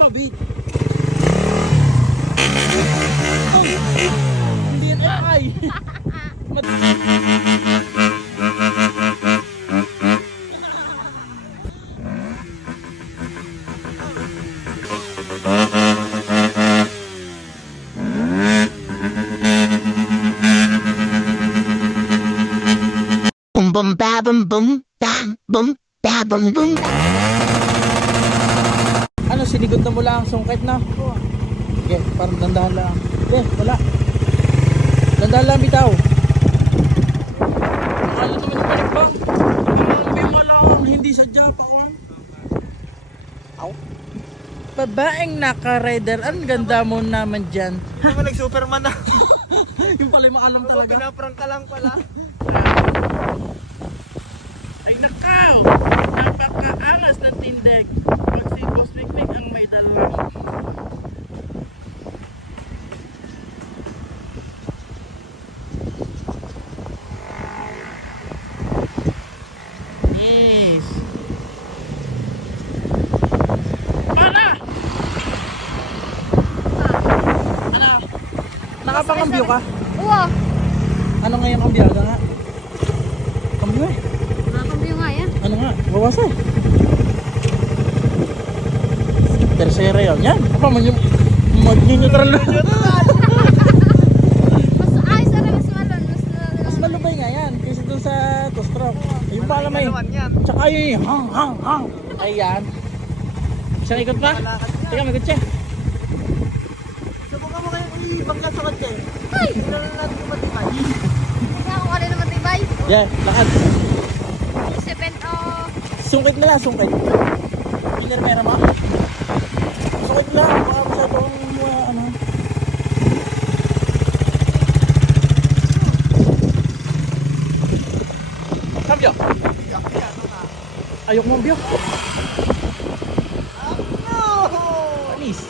Bomba beat. Hindi yan AI. Boom boom ba boom boom bam boom ba boom boom. Ano, sinigot na mo lang, sungkit na? Oo. Okay, parang dandahan lang. Wala. Dandahan lang bitaw. Ano naman yung palikbang? May malang, hindi sadya pa ko. Aw. Babaeng naka-rider, ang ganda mo naman dyan. Ano mo nag-superman na? Yung pala yung maalam talaga. Pinaprank ka lang pala. Ay nakaw! Napakaangas ng tindig. Pag si Boss Mikmik ang may dalawang. Yes! Ana! Ana! Nakapangambyo ka? Oo. Ano nga yung kambiyaga nga? Kambyo eh. Nakakambyo nga yan. Ano nga? Bawas eh. Tercera yun. Yan. Apa man yung mag-neutral na. Mas ayos na mas malon. Mas malubay nga yan. Kaysa dun sa two-stroke. Yung pala may. yan. Tsaka yun yung hang. Ayan. Isang ikot pa? Teka, may kutsi. Subukan mo kayong ibang sa kotse. Ay! Hindi na natin matibay. Ikaw kung ano naman tibay. Yan, lakad. 7 o... Sungkit na lang, sungkit. Pinermera mo? Sungkit lang. Baka masyadong ano. Kambyo. Ayok mo ambyo. Panis.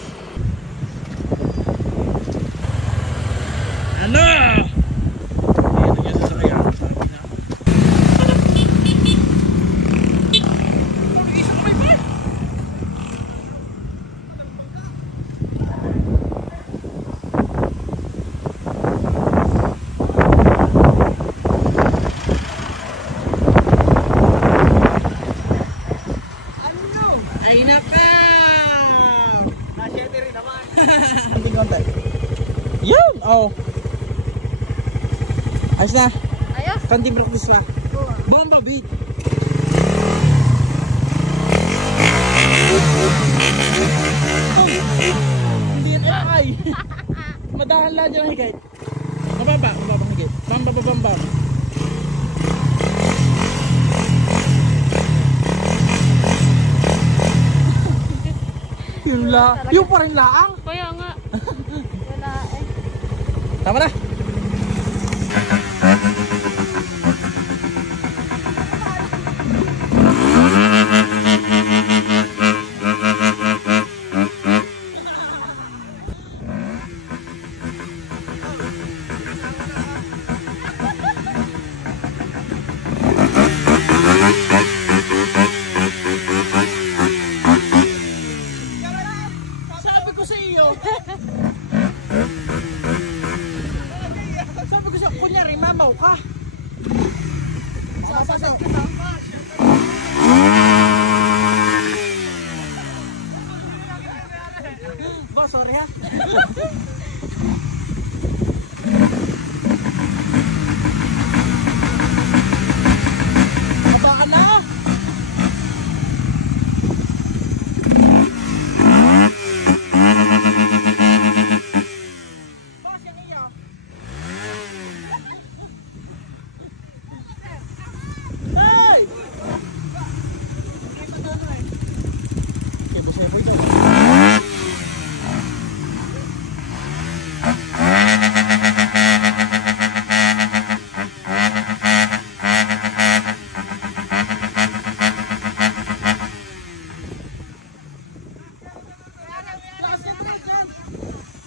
Ano? Ayan na sa sasakyan. Sabi na. Ay naka! Nasyete rin naman. Konting konti. Yun! Oh! Ayos na. Ayos. Konting practice pa. Oo. Bomba beat! Hindi yan AI. Madahan lang dyan ang higit. Mababa ang higit. Bam. Yung pa rin laang. Kaya nga. Wala eh. Tama na. Sabi ko sa iyo. Sabi ko sa kunyari, mamaw ka. Sasasag kita. Boss, sorry ha. Baka na. Boss, yan iyo. Hey! Sebo ito.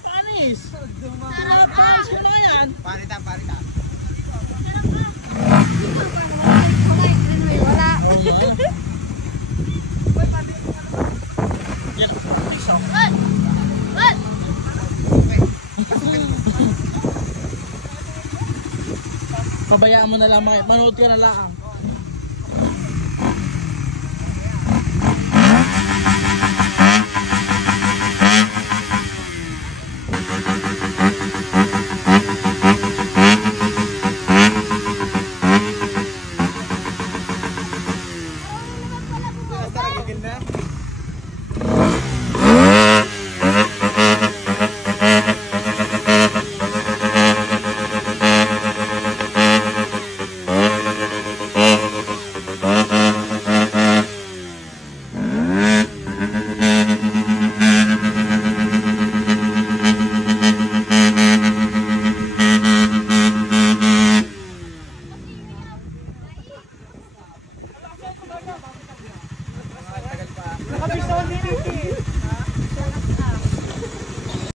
Panis! Panis ko na yan! Palitan. Wala. Oo nga. Yan. Pabayaan mo na lang mga. Manood ka na lang.